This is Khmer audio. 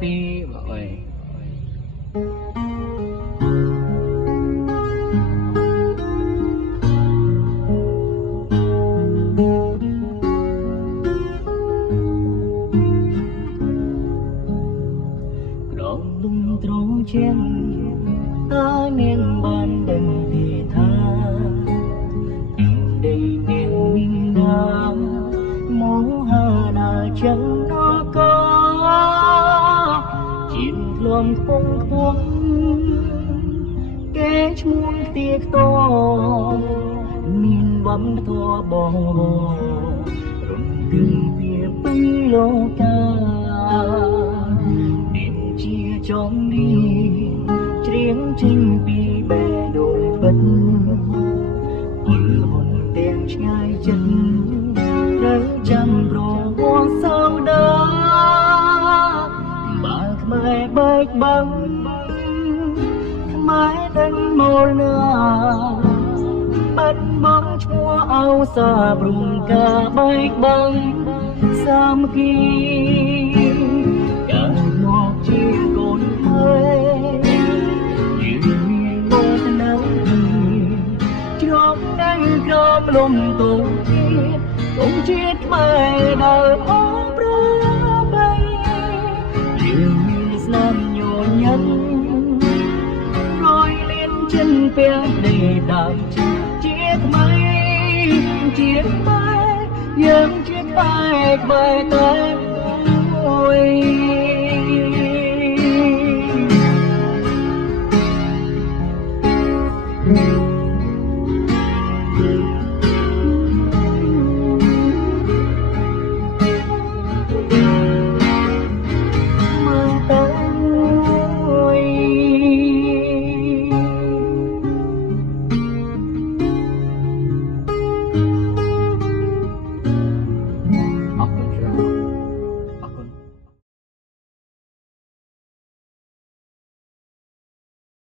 ពីអើយក្រំលំត្រង់ជាងតើនាងបានដឹងពីថាដីនាងមានណាមកហាណាចឹងណក៏ជាធ្លំខ្ពងខ្ពស់គេឈ្មោះទាខ្ទមានបំធបរំទឹងពីពីលោកាមានជាចំនេះច្រៀងចេញពីបេះដូងពិតអល់ហុនទាំងឆ្ងាយចិត្តត្រូវចាំប្រវត្តិសោដាបើខ្មែរបែកបាំងខ្មែរដឹងមូលណាបាត់បង់ឈ្មោះអោសាព្រំការបែកបាំងសាមគ្គីកើតមកជាកូនខ្មែរយើងមានវឌ្ឍនភាពជ្រកនៅក្រោមលំទងជាតិខ្មែរដែលអបព្របីយើងមានស្នាមញញឹមរយលានចិនពេលនៃដើមជាថ្មីជាខ្មែរយើងជាខ្មែរតែមួយ